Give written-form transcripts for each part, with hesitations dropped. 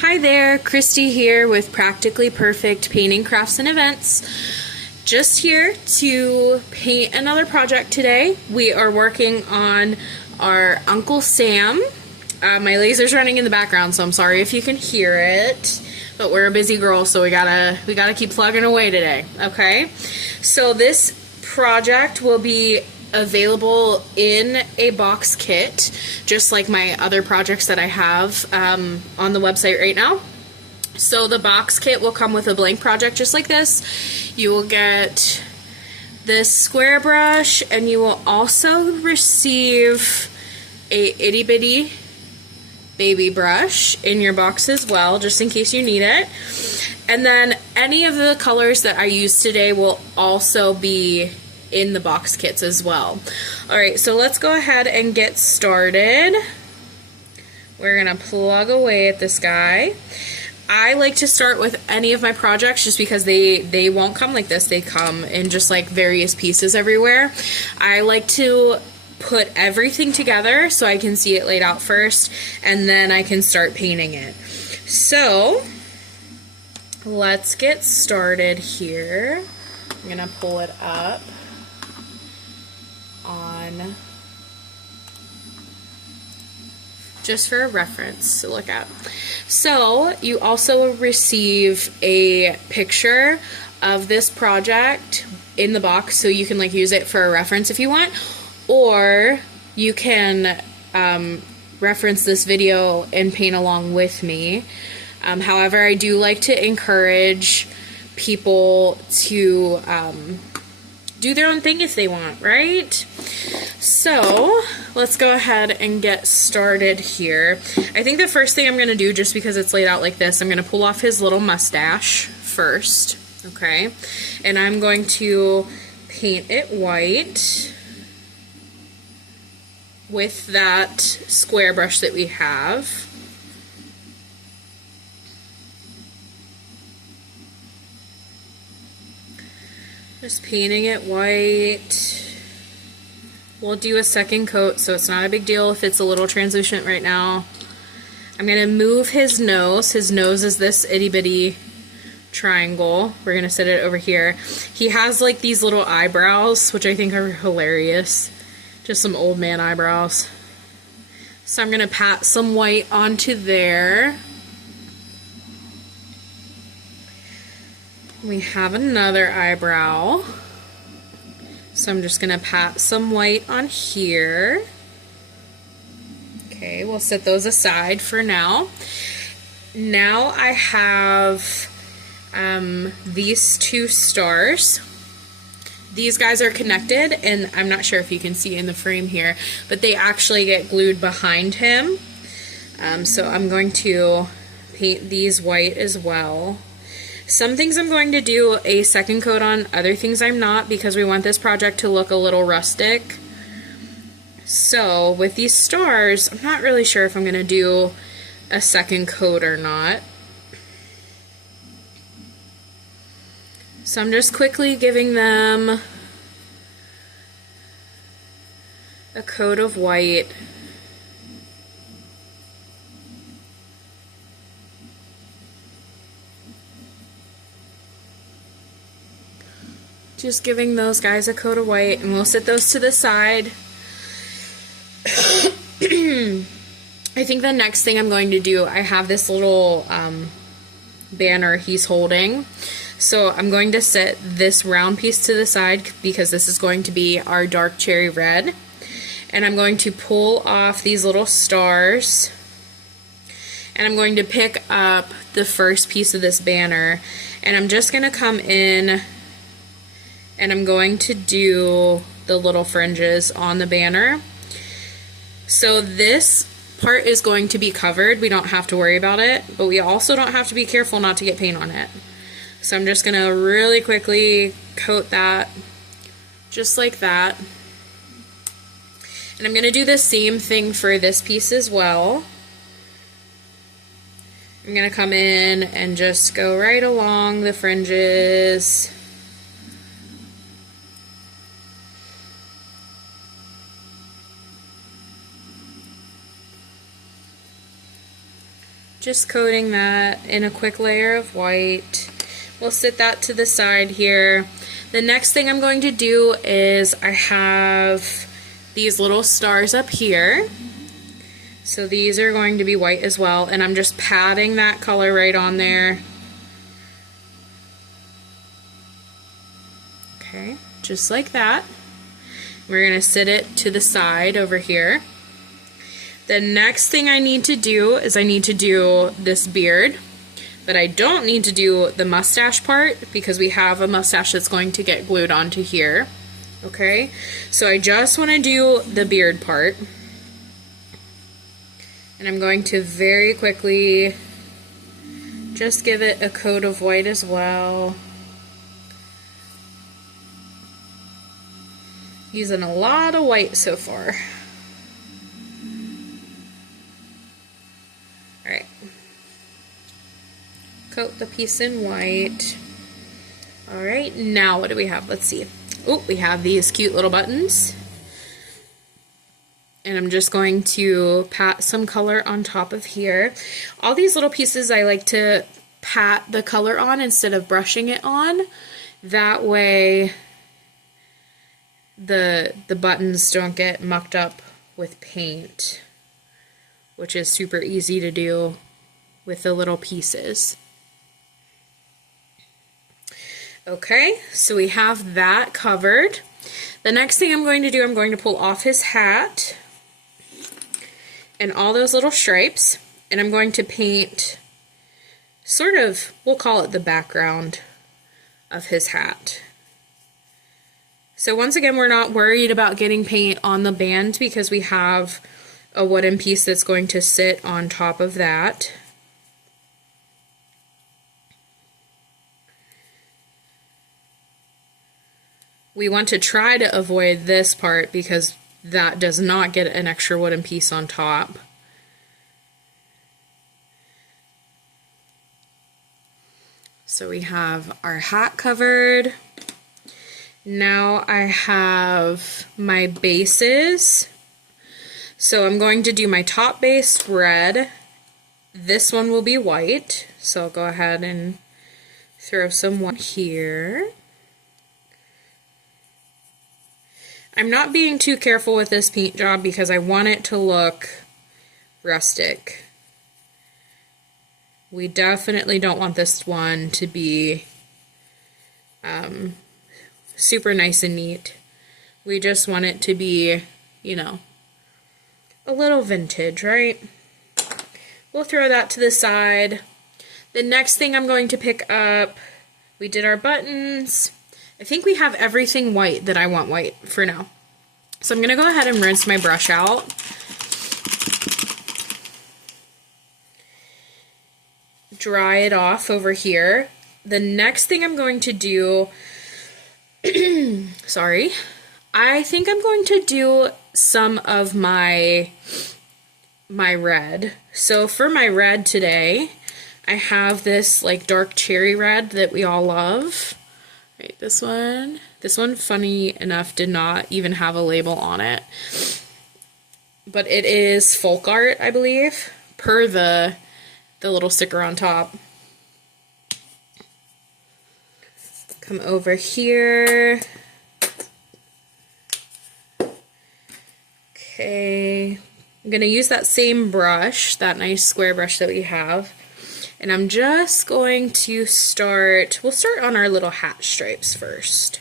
Hi there, Christy here with Practically Perfect Painting, Crafts, and Events. Just here to paint another project today. We are working on our Uncle Sam. My laser's running in the background, so I'm sorry if you can hear it. But we're a busy girl, so we gotta keep plugging away today. Okay, so this project will be available in a box kit, just like my other projects that I have on the website right now. So the box kit will come with a blank project just like this. You will get this square brush, and you will also receive a itty bitty baby brush in your box as well, just in case you need it. And then any of the colors that I use today will also be in the box kits as well. Alright, so let's go ahead and get started. We're gonna plug away at this guy. I like to start with any of my projects just because they won't come like this. They come in just like various pieces everywhere. I like to put everything together so I can see it laid out first, and then I can start painting it. So let's get started here. I'm gonna pull it up on just for a reference to look at. So you also receive a picture of this project in the box, so you can like use it for a reference if you want, or you can reference this video and paint along with me. However, I do like to encourage people to do their own thing if they want, right? So let's go ahead and get started here. I think the first thing I'm going to do, just because it's laid out like this, I'm going to pull off his little mustache first, okay? And I'm going to paint it white with that square brush that we have. Just painting it white. We'll do a second coat, so it's not a big deal if it's a little translucent right now. I'm going to move his nose. His nose is this itty bitty triangle. We're going to set it over here. He has like these little eyebrows, which I think are hilarious. Just some old man eyebrows. So I'm going to pat some white onto there. We have another eyebrow, so I'm just going to pat some white on here. Okay, we'll set those aside for now. Now I have these two stars. These guys are connected, and I'm not sure if you can see in the frame here, but they actually get glued behind him. So I'm going to paint these white as well. Some things I'm going to do a second coat on, other things I'm not, because we want this project to look a little rustic. So with these stars, I'm not really sure if I'm going to do a second coat or not. So I'm just quickly giving them a coat of white. Just giving those guys a coat of white, and we'll set those to the side. I think the next thing I'm going to do, I have this little banner he's holding. So I'm going to set this round piece to the side because this is going to be our dark cherry red. And I'm going to pull off these little stars. And I'm going to pick up the first piece of this banner. And I'm just going to come in and I'm going to do the little fringes on the banner. So this part is going to be covered. We don't have to worry about it, but we also don't have to be careful not to get paint on it. So I'm just going to really quickly coat that just like that. And I'm going to do the same thing for this piece as well. I'm going to come in and just go right along the fringes. Just coating that in a quick layer of white. We'll set that to the side here. The next thing I'm going to do is I have these little stars up here. So these are going to be white as well, and I'm just patting that color right on there. Okay, just like that. We're going to set it to the side over here. The next thing I need to do is I need to do this beard, but I don't need to do the mustache part because we have a mustache that's going to get glued onto here. Okay, so I just want to do the beard part. And I'm going to very quickly just give it a coat of white as well. Using a lot of white so far. Alright. Coat the piece in white. Alright, now what do we have? Let's see. Oh, we have these cute little buttons. And I'm just going to pat some color on top of here. All these little pieces I like to pat the color on instead of brushing it on. That way the buttons don't get mucked up with paint, which is super easy to do with the little pieces. Okay, so we have that covered. The next thing I'm going to do, I'm going to pull off his hat and all those little stripes, and I'm going to paint sort of, we'll call it the background of his hat. So once again, we're not worried about getting paint on the band because we have a wooden piece that's going to sit on top of that. We want to try to avoid this part because that does not get an extra wooden piece on top. So we have our hat covered. Now I have my bases. So I'm going to do my top base red. This one will be white. So I'll go ahead and throw some white here. I'm not being too careful with this paint job because I want it to look rustic. We definitely don't want this one to be super nice and neat. We just want it to be, you know, a little vintage, right? We'll throw that to the side. The next thing I'm going to pick up, we did our buttons. I think we have everything white that I want white for now. So I'm going to go ahead and rinse my brush out. Dry it off over here. The next thing I'm going to do, sorry, I think I'm going to do some of my red. So for my red today, I have this like dark cherry red that we all love. Right, this one, funny enough, did not even have a label on it. But it is folk art, I believe, per the little sticker on top. Come over here. Okay, I'm going to use that same brush, that nice square brush that we have. And I'm just going to start, we'll start on our little hat stripes first.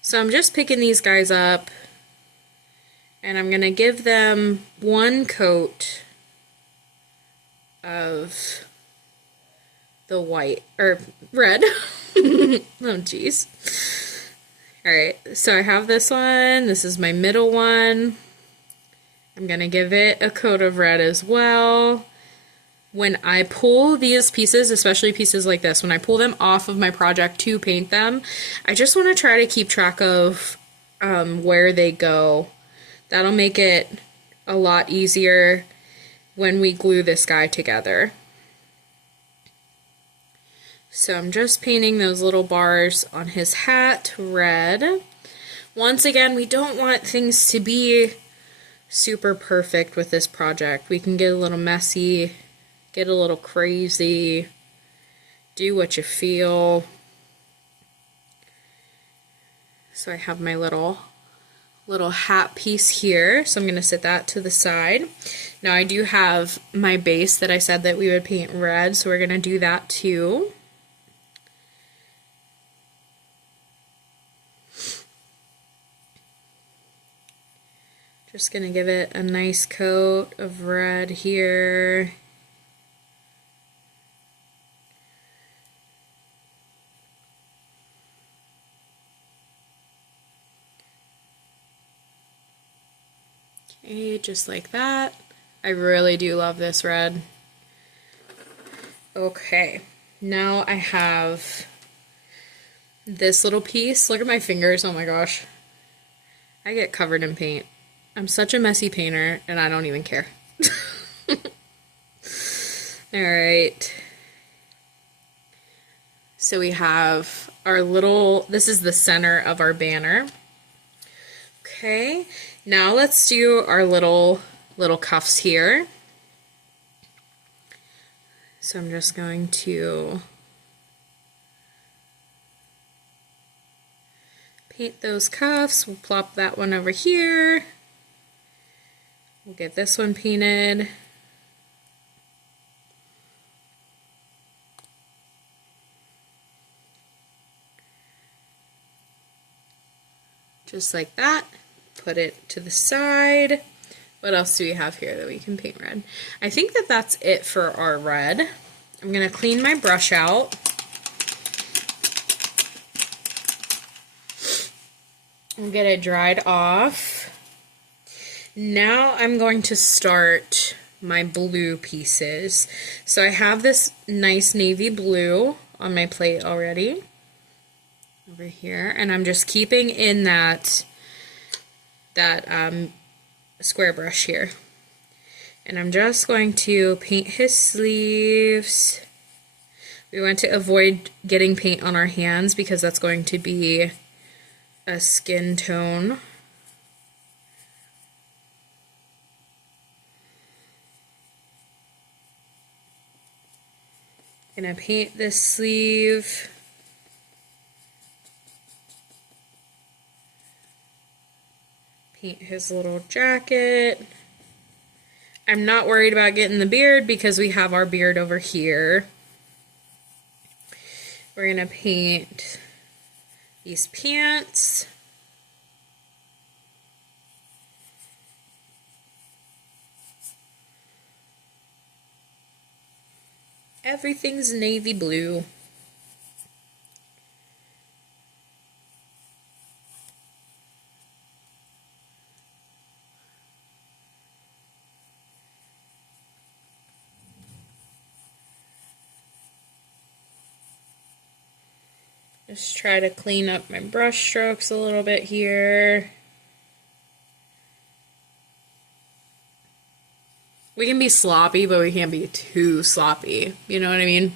So I'm just picking these guys up, and I'm going to give them one coat of the white, or red. Oh, jeez. Alright, so I have this one. This is my middle one. I'm going to give it a coat of red as well. When I pull these pieces, especially pieces like this, when I pull them off of my project to paint them, I just want to try to keep track of where they go. That'll make it a lot easier when we glue this guy together. So I'm just painting those little bars on his hat red. Once again, we don't want things to be super perfect with this project. We can get a little messy, get a little crazy, do what you feel. So I have my little hat piece here, so I'm going to set that to the side. Now I do have my base that I said that we would paint red, so we're going to do that too. Just going to give it a nice coat of red here. Okay, just like that. I really do love this red. Okay, now I have this little piece. Look at my fingers, oh my gosh. I get covered in paint. I'm such a messy painter, and I don't even care. Alright. So we have our little, this is the center of our banner. Okay, now let's do our little cuffs here. So I'm just going to paint those cuffs. We'll plop that one over here. We'll get this one painted. Just like that. Put it to the side. What else do we have here that we can paint red? I think that that's it for our red. I'm going to clean my brush out. We'll get it dried off. Now I'm going to start my blue pieces. So I have this nice navy blue on my plate already over here, and I'm just keeping in that square brush here. And I'm just going to paint his sleeves. We want to avoid getting paint on our hands because that's going to be a skin tone. Gonna paint this sleeve. Paint his little jacket. I'm not worried about getting the beard because we have our beard over here. We're gonna paint these pants. Everything's navy blue. Just try to clean up my brush strokes a little bit here. We can be sloppy, but we can't be too sloppy. You know what I mean?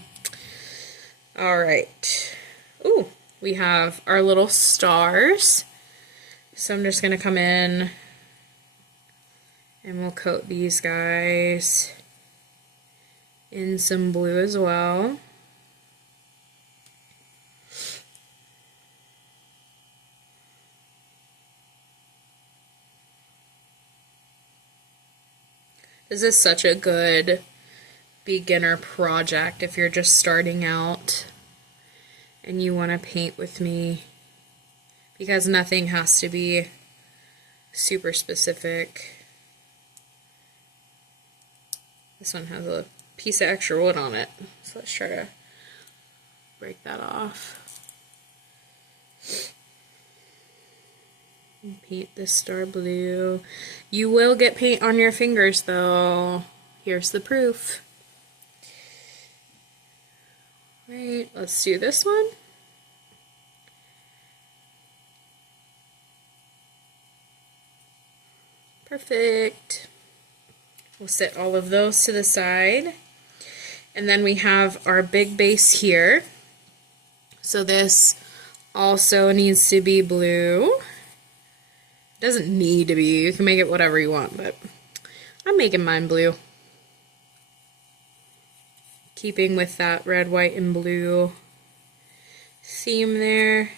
Alright. Ooh, we have our little stars. So I'm just going to come in and we'll coat these guys in some blue as well. This is such a good beginner project if you're just starting out and you want to paint with me, because nothing has to be super specific. This one has a piece of extra wood on it, so let's try to break that off. Paint this star blue. You will get paint on your fingers though. Here's the proof. Right, let's do this one. Perfect. We'll set all of those to the side. And then we have our big base here. So this also needs to be blue. Doesn't need to be. You can make it whatever you want, but I'm making mine blue. Keeping with that red, white, and blue theme there.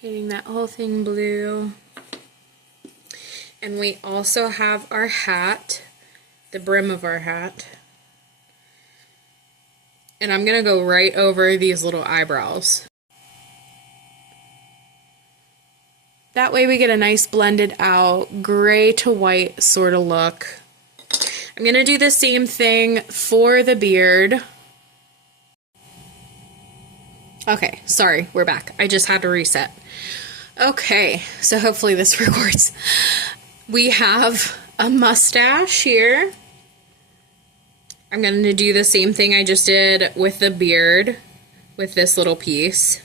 Painting that whole thing blue. And we also have our hat, the brim of our hat. And I'm going to go right over these little eyebrows. That way we get a nice blended out gray to white sort of look. I'm going to do the same thing for the beard. Okay, sorry, we're back. I just had to reset. Okay, so hopefully this records. We have a mustache here. I'm going to do the same thing I just did with the beard with this little piece.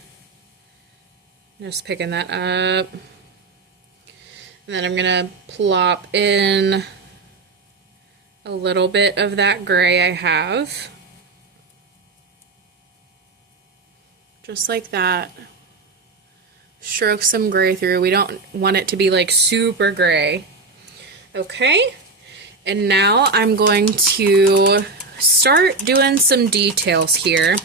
Just picking that up. And then I'm going to plop in a little bit of that gray I have. Just like that. Stroke some gray through. We don't want it to be like super gray. Okay, and now I'm going to start doing some details here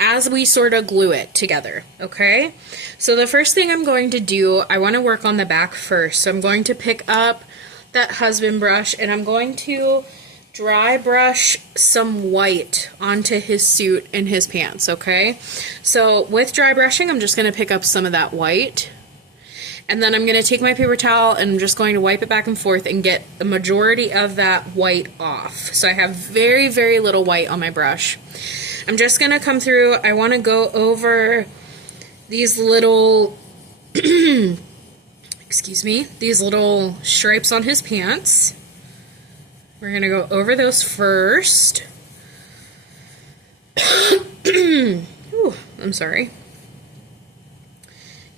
as we sort of glue it together, okay? So the first thing I'm going to do, I want to work on the back first. So I'm going to pick up that husband brush and I'm going to dry brush some white onto his suit and his pants, okay? So with dry brushing, I'm just going to pick up some of that white. And then I'm going to take my paper towel and I'm just going to wipe it back and forth and get the majority of that white off. So I have very, very little white on my brush. I'm just going to come through. I want to go over these little, excuse me, these little stripes on his pants. We're going to go over those first. Ooh, I'm sorry.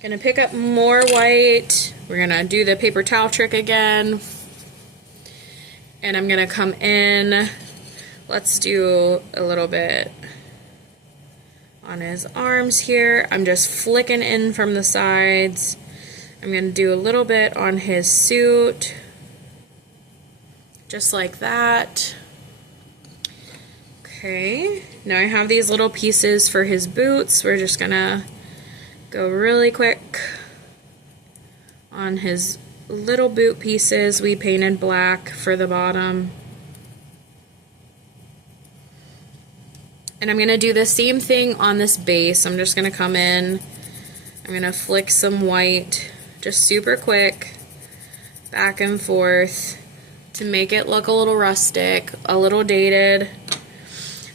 Gonna pick up more white. We're gonna do the paper towel trick again. And I'm gonna come in. Let's do a little bit on his arms here. I'm just flicking in from the sides. I'm gonna do a little bit on his suit. Just like that. Okay, now I have these little pieces for his boots. We're just gonna go really quick on his little boot pieces. We painted black for the bottom. And I'm going to do the same thing on this base. I'm just going to come in. I'm going to flick some white just super quick back and forth to make it look a little rustic, a little dated.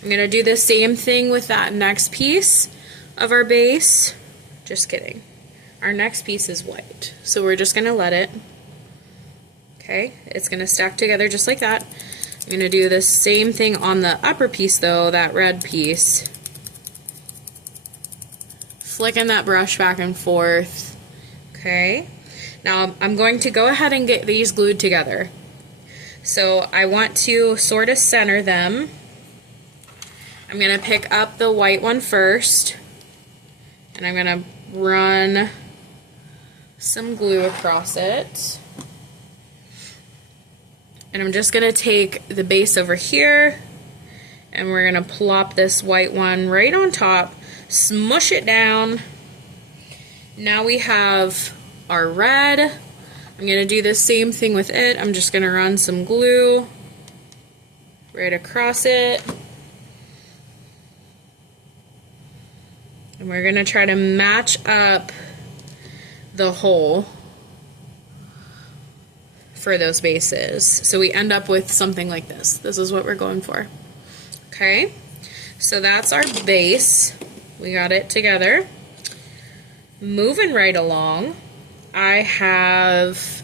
I'm going to do the same thing with that next piece of our base. Just kidding. Our next piece is white, so we're just going to let it. Okay, it's going to stack together just like that. I'm going to do the same thing on the upper piece though, that red piece. Flicking that brush back and forth. Okay, now I'm going to go ahead and get these glued together. So I want to sort of center them. I'm going to pick up the white one first, and I'm going to run some glue across it. And I'm just going to take the base over here and we're going to plop this white one right on top, smush it down. Now we have our red. I'm going to do the same thing with it. I'm just going to run some glue right across it. And we're going to try to match up the hole for those bases. So we end up with something like this. This is what we're going for. Okay, so that's our base. We got it together. Moving right along, I have,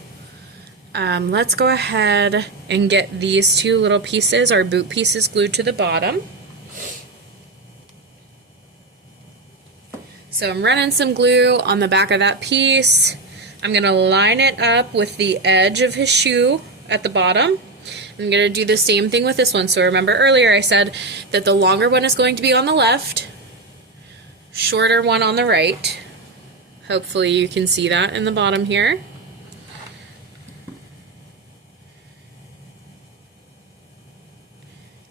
let's go ahead and get these two little pieces, our boot pieces, glued to the bottom. So I'm running some glue on the back of that piece. I'm going to line it up with the edge of his shoe at the bottom. I'm going to do the same thing with this one. So remember earlier I said that the longer one is going to be on the left, shorter one on the right. Hopefully you can see that in the bottom here.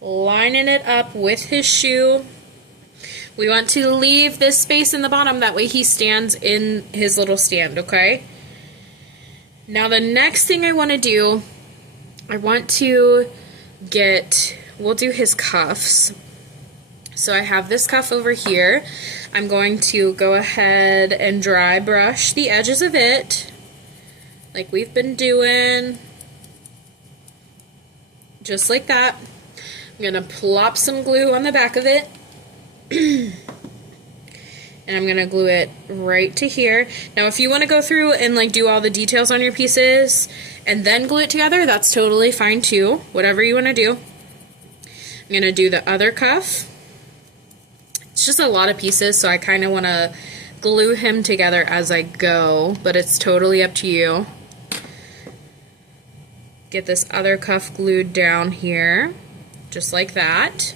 Lining it up with his shoe. We want to leave this space in the bottom, that way he stands in his little stand, okay? Now the next thing I want to do, I want to we'll do his cuffs. So I have this cuff over here. I'm going to go ahead and dry brush the edges of it, like we've been doing, just like that. I'm going to plop some glue on the back of it. And I'm going to glue it right to here. Now if you want to go through and like do all the details on your pieces and then glue it together, that's totally fine too. Whatever you want to do. I'm going to do the other cuff. It's just a lot of pieces, so I kind of want to glue him together as I go, but it's totally up to you. Get this other cuff glued down here, just like that.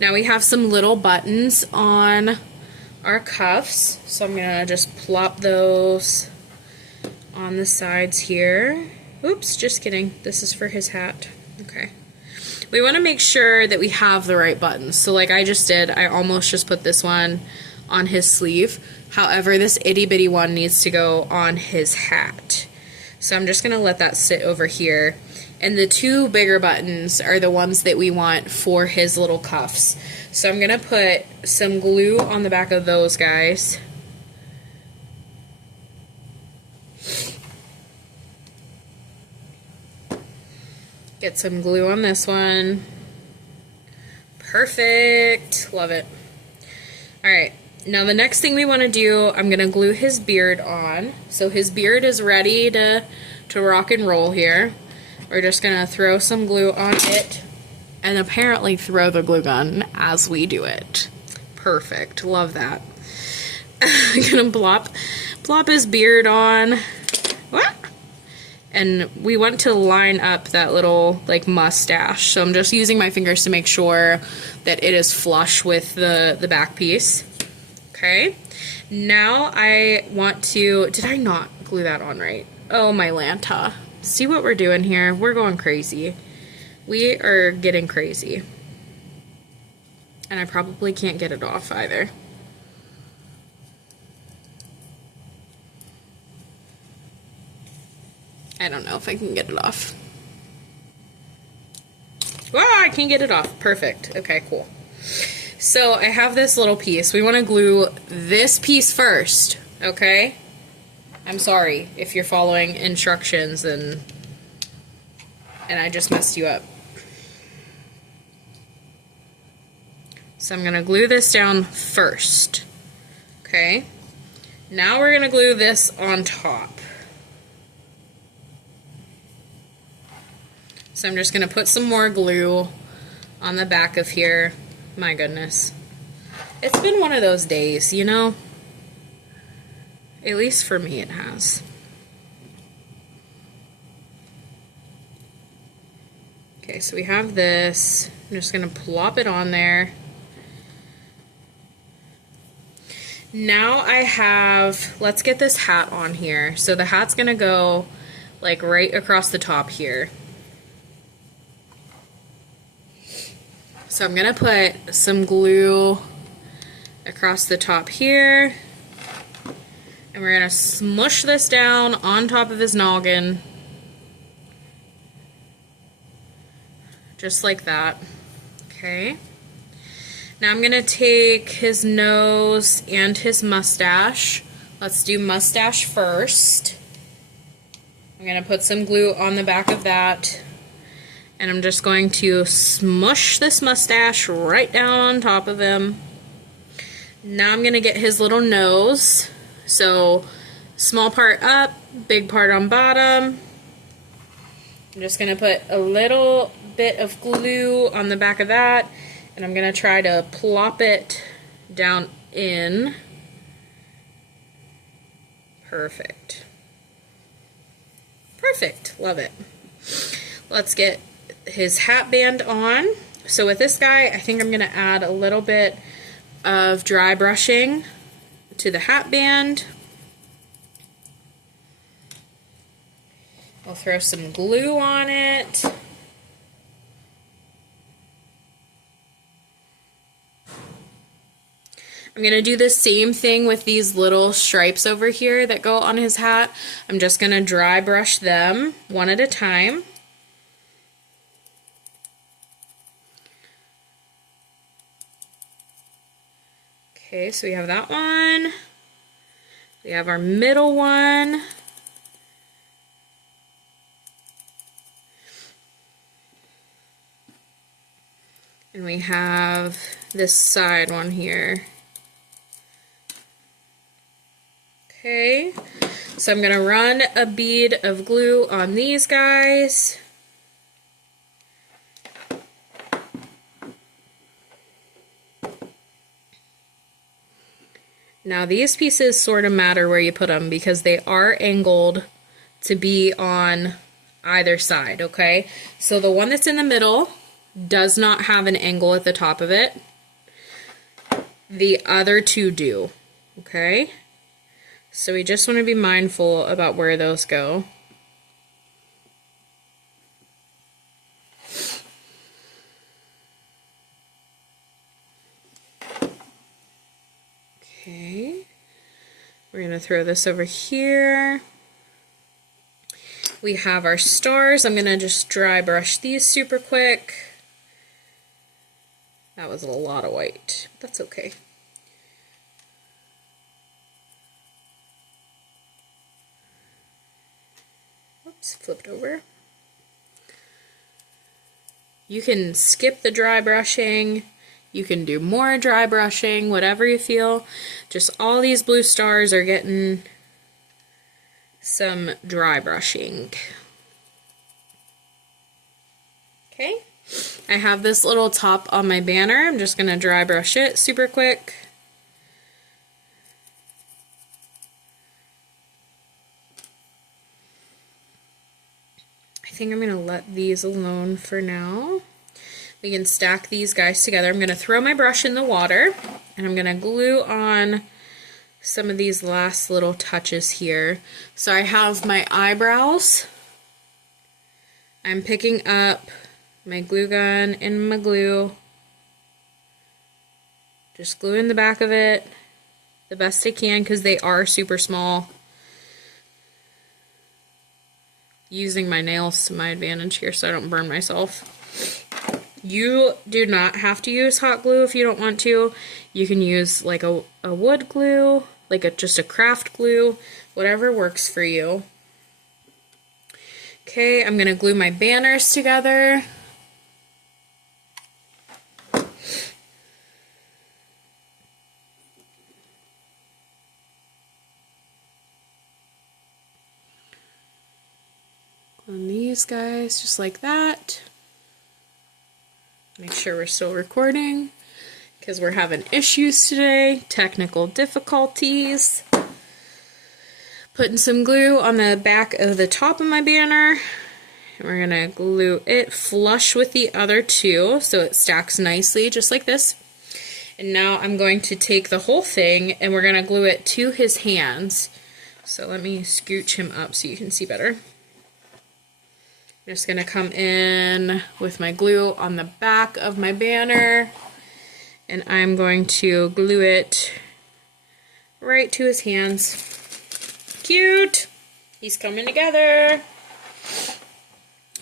Now we have some little buttons on our cuffs, so I'm gonna just plop those on the sides here. Oops, just kidding. This is for his hat. Okay. We want to make sure that we have the right buttons. So like I just did, I almost just put this one on his sleeve. However, this itty bitty one needs to go on his hat. So I'm just gonna let that sit over here. And the two bigger buttons are the ones that we want for his little cuffs. So I'm gonna put some glue on the back of those guys. Get some glue on this one. Perfect. Love it. Alright, now the next thing we want to do, I'm going to glue his beard on. So his beard is ready to rock and roll here. We're just going to throw some glue on it and apparently throw the glue gun as we do it. Perfect. Love that. I'm going to plop his beard on. What? And we want to line up that little like mustache. So I'm just using my fingers to make sure that it is flush with the back piece. Okay. Now I want to, did I not glue that on right? Oh my Lanta. See what we're doing here? We're going crazy. We are getting crazy. And I probably can't get it off either. I don't know if I can get it off. Ah, I can get it off. Perfect. Okay, cool. So I have this little piece. We want to glue this piece first, okay? I'm sorry if you're following instructions and I just messed you up. So I'm going to glue this down first, okay? Now we're going to glue this on top. So I'm just going to put some more glue on the back of here. My goodness. It's been one of those days, you know? At least for me it has. Okay, so we have this. I'm just going to plop it on there. Now I have, let's get this hat on here. So the hat's going to go like right across the top here. So I'm going to put some glue across the top here, and we're going to smush this down on top of his noggin, just like that. Okay. Now I'm going to take his nose and his mustache. Let's do mustache first. I'm going to put some glue on the back of that. And I'm just going to smush this mustache right down on top of him. Now I'm going to get his little nose. So small part up, big part on bottom. I'm just going to put a little bit of glue on the back of that. And I'm going to try to plop it down in. Perfect. Perfect. Love it. Let's get his hat band on. So with this guy, I think I'm going to add a little bit of dry brushing to the hat band. I'll throw some glue on it. I'm going to do the same thing with these little stripes over here that go on his hat. I'm just going to dry brush them one at a time. Okay, so we have that one. We have our middle one. And we have this side one here. Okay, so I'm going to run a bead of glue on these guys. Now these pieces sort of matter where you put them because they are angled to be on either side, okay? So the one that's in the middle does not have an angle at the top of it. The other two do, okay? So we just want to be mindful about where those go. Okay, we're going to throw this over here. We have our stars. I'm going to just dry brush these super quick. That was a lot of white, but that's okay. Oops, flipped over. You can skip the dry brushing. You can do more dry brushing, whatever you feel. Just all these blue stars are getting some dry brushing. Okay, I have this little top on my banner. I'm just going to dry brush it super quick. I think I'm going to let these alone for now. We can stack these guys together. I'm going to throw my brush in the water and I'm going to glue on some of these last little touches here. So I have my eyebrows. I'm picking up my glue gun and my glue. Just glue in the back of it the best I can because they are super small. Using my nails to my advantage here so I don't burn myself. You do not have to use hot glue if you don't want to. You can use like a wood glue, like just a craft glue, whatever works for you. Okay, I'm going to glue my banners together. On these guys, just like that. Make sure we're still recording because we're having issues today, technical difficulties. Putting some glue on the back of the top of my banner. And we're going to glue it flush with the other two so it stacks nicely just like this. And now I'm going to take the whole thing and we're going to glue it to his hands. So let me scooch him up so you can see better. I'm just going to come in with my glue on the back of my banner and I'm going to glue it right to his hands. Cute! He's coming together.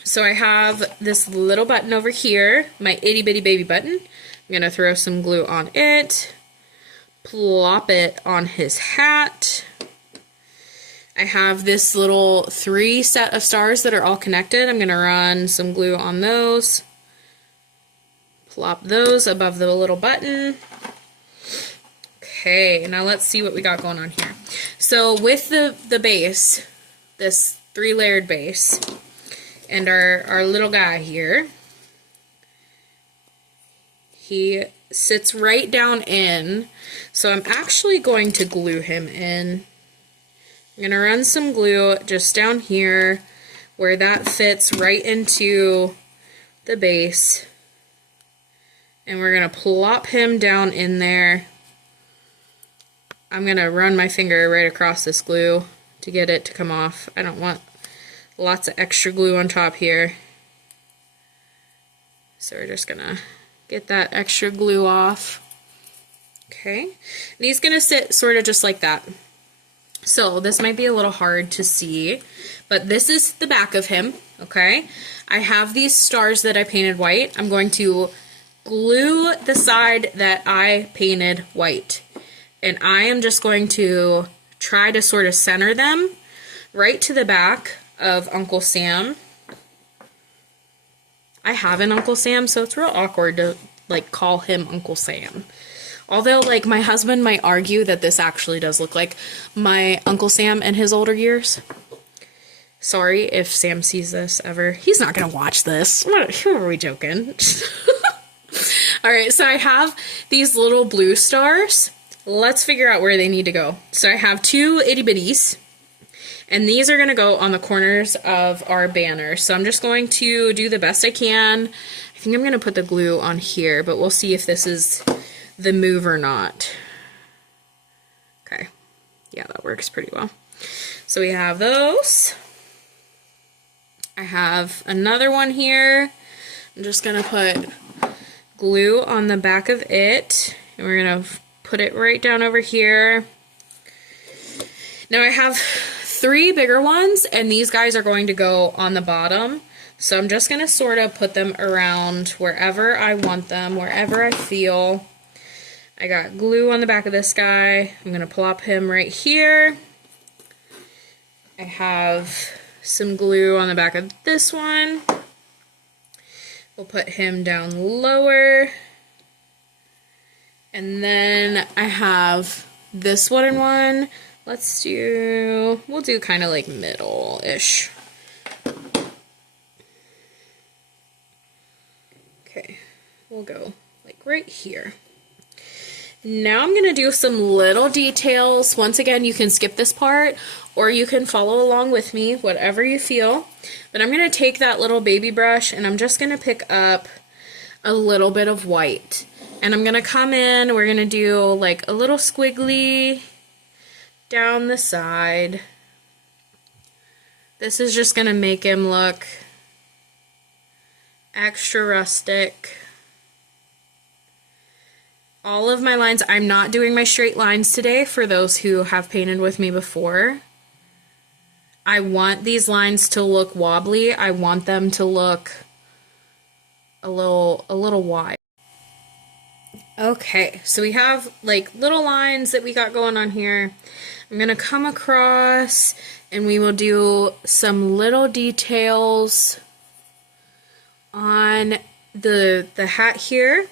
So I have this little button over here, my itty bitty baby button. I'm going to throw some glue on it, plop it on his hat. I have this little 3 set of stars that are all connected. I'm going to run some glue on those. Plop those above the little button. Okay, now let's see what we got going on here. So with the base, this 3-layered base, and our little guy here, he sits right down in. So I'm actually going to glue him in. I'm going to run some glue just down here where that fits right into the base. And we're going to plop him down in there. I'm going to run my finger right across this glue to get it to come off. I don't want lots of extra glue on top here. So we're just going to get that extra glue off. Okay, and he's going to sit sort of just like that. So this might be a little hard to see, but this is the back of him, okay? I have these stars that I painted white. I'm going to glue the side that I painted white. And I am just going to try to sort of center them right to the back of Uncle Sam. I have an Uncle Sam, so it's real awkward to like call him Uncle Sam. Although, like, my husband might argue that this actually does look like my Uncle Sam in his older years. Sorry if Sam sees this ever. He's not going to watch this. Who are we joking? Alright, so I have these little blue stars. Let's figure out where they need to go. So I have 2 itty bitties. And these are going to go on the corners of our banner. So I'm just going to do the best I can. I think I'm going to put the glue on here, but we'll see if this is the move or not. Okay, yeah, that works pretty well. So we have those. I have another one here. I'm just gonna put glue on the back of it, and we're gonna put it right down over here. Now I have 3 bigger ones, and these guys are going to go on the bottom. So I'm just gonna sort of put them around wherever I want them, wherever I feel. I got glue on the back of this guy. I'm going to plop him right here. I have some glue on the back of this one. We'll put him down lower. And then I have this wooden one. We'll do kind of like middle-ish. Okay, we'll go like right here. Now I'm going to do some little details. Once again, you can skip this part or you can follow along with me, whatever you feel. But I'm going to take that little baby brush and I'm just going to pick up a little bit of white. And I'm going to come in, we're going to do like a little squiggly down the side. This is just going to make him look extra rustic. All of my lines, I'm not doing my straight lines today for those who have painted with me before. I want these lines to look wobbly. I want them to look a little wide. Okay, so we have like little lines that we got going on here. I'm gonna come across and we will do some little details on the hat here.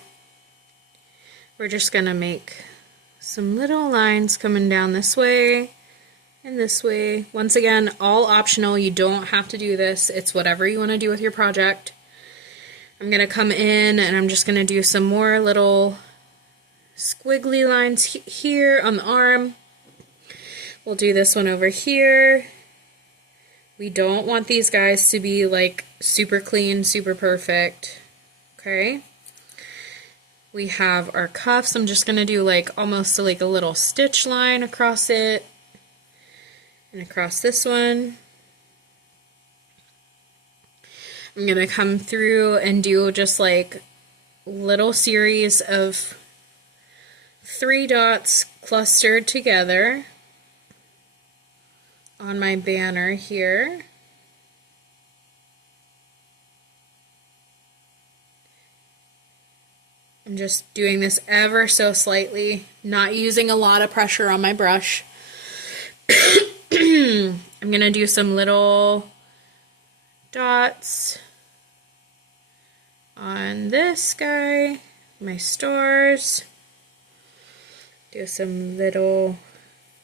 We're just gonna make some little lines coming down this way and this way. Once again, all optional. You don't have to do this. It's whatever you want to do with your project. I'm gonna come in and I'm just gonna do some more little squiggly lines here on the arm. We'll do this one over here. We don't want these guys to be like super clean, super perfect. Okay. We have our cuffs. I'm just going to do like almost like a little stitch line across it and across this one. I'm going to come through and do just like little series of 3 dots clustered together on my banner here. I'm just doing this ever so slightly, not using a lot of pressure on my brush. I'm going to do some little dots on this guy, my stars. Do some little,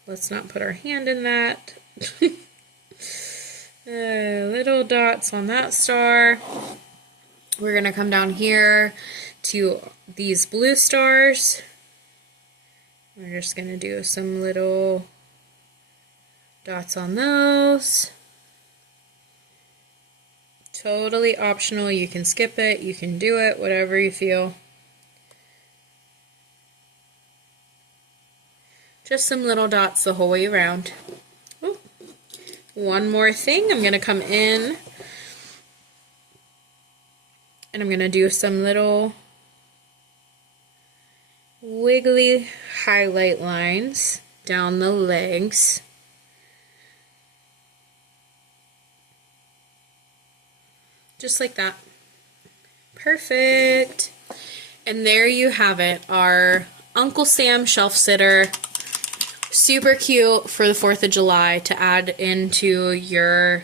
let's not put our hand in that. Little dots on that star. We're going to come down here to these blue stars. We're just going to do some little dots on those. Totally optional. You can skip it, you can do it, whatever you feel. Just some little dots the whole way around. Ooh. One more thing, I'm going to come in and I'm going to do some little wiggly highlight lines down the legs. Just like that. Perfect. And there you have it, our Uncle Sam shelf sitter. Super cute for the 4th of July to add into your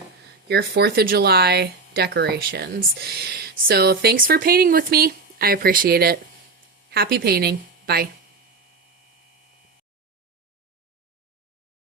4th of July decorations. So thanks for painting with me. I appreciate it. Happy painting. Bye.